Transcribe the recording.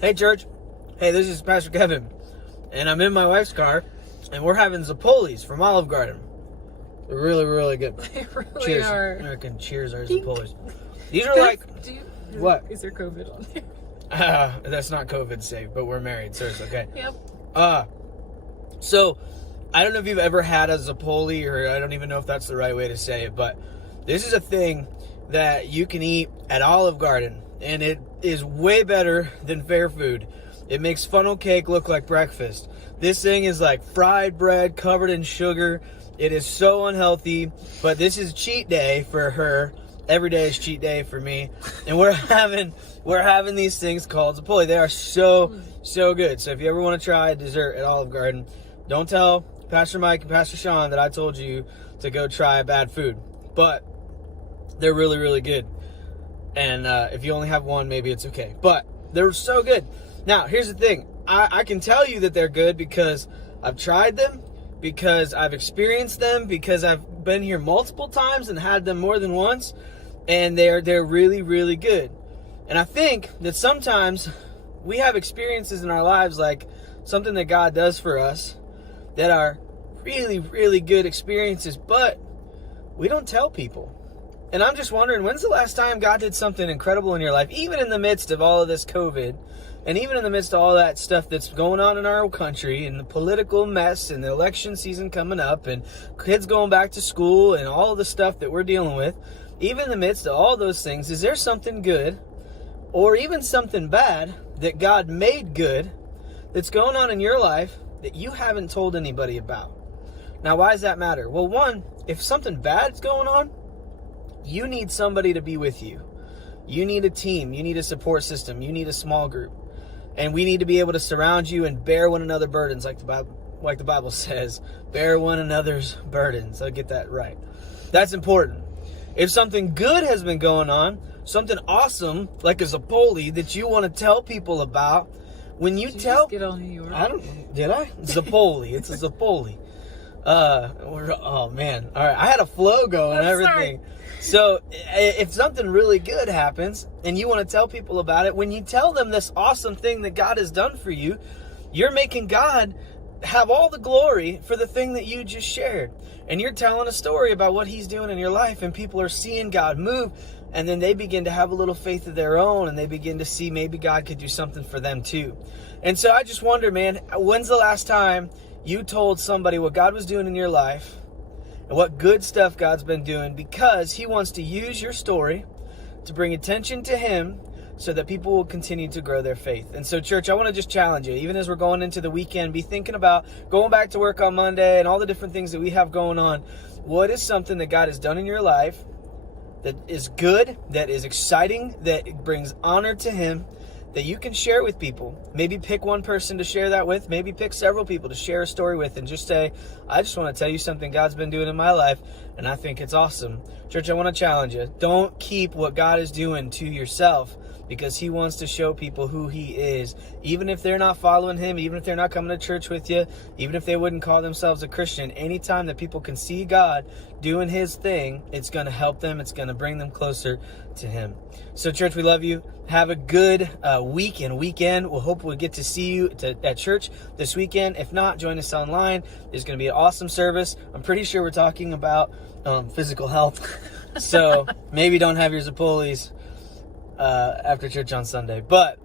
Hey, church. Hey, this is Pastor Kevin. And I'm in my wife's car, and we're having Zappolis from Olive Garden. They're really, really good. They really Cheers. are. American cheers are Zappolis. These are like... What? Is there COVID on there? That's not COVID safe, but we're married, so it's okay. Yep. So, I don't know if you've ever had a Zappoli, or I don't even know if that's the right way to say it, but this is a thing that you can eat at Olive Garden, and it is way better than fair food. It makes funnel cake look like breakfast. This thing is like fried bread covered in sugar. It is so unhealthy, but this is cheat day for her. Every day is cheat day for me, and we're having these things called Zappoli. They are so good. So if you ever want to try a dessert at Olive Garden, don't tell Pastor Mike and Pastor Sean that I told you to go try bad food, but they're really, really good. And if you only have one, maybe it's okay, but they're so good. Now, here's the thing. I can tell you that they're good because I've tried them, because I've experienced them, because I've been here multiple times and had them more than once. And they're really, really good. And I think that sometimes we have experiences in our lives, like something that God does for us, that are really, really good experiences, but we don't tell people. And I'm just wondering, when's the last time God did something incredible in your life, even in the midst of all of this COVID, and even in the midst of all that stuff that's going on in our country, and the political mess, and the election season coming up, and kids going back to school, and all of the stuff that we're dealing with? Even in the midst of all those things, is there something good, or even something bad, that God made good, that's going on in your life that you haven't told anybody about? Now, why does that matter? Well, one, if something bad's going on, you need somebody to be with you. You need a team. You need a support system. You need a small group. And we need to be able to surround you and bear one another's burdens, like the Bible says. Bear one another's burdens. I'll get that right. That's important. If something good has been going on, something awesome, like a Zappoli, that you want to tell people about, when you tell... Get on New York. Did I? Zappoli. It's a Zappoli. Oh, man. All right. I had a flow going and everything. So if something really good happens and you want to tell people about it, when you tell them this awesome thing that God has done for you, you're making God have all the glory for the thing that you just shared. And you're telling a story about what he's doing in your life, and people are seeing God move, and then they begin to have a little faith of their own, and they begin to see maybe God could do something for them too. And so I just wonder, man, when's the last time you told somebody what God was doing in your life and what good stuff God's been doing, because he wants to use your story to bring attention to him, so that people will continue to grow their faith. And so, church, I want to just challenge you, even as we're going into the weekend, be thinking about going back to work on Monday and all the different things that we have going on. What is something that God has done in your life that is good, that is exciting, that brings honor to him, that you can share with people? Maybe pick one person to share that with. Maybe pick several people to share a story with, and just say, I just want to tell you something God's been doing in my life, and I think it's awesome. Church, I want to challenge you. Don't keep what God is doing to yourself, because he wants to show people who he is. Even if they're not following him, even if they're not coming to church with you, even if they wouldn't call themselves a Christian, anytime that people can see God doing his thing, it's going to help them. It's going to bring them closer to him. So, church, we love you. Have a good week and weekend. We'll hope we'll get to see you at church this weekend. If not, join us online. There's going to be an awesome service. I'm pretty sure we're talking about physical health. So maybe don't have your Zappolis after church on Sunday. But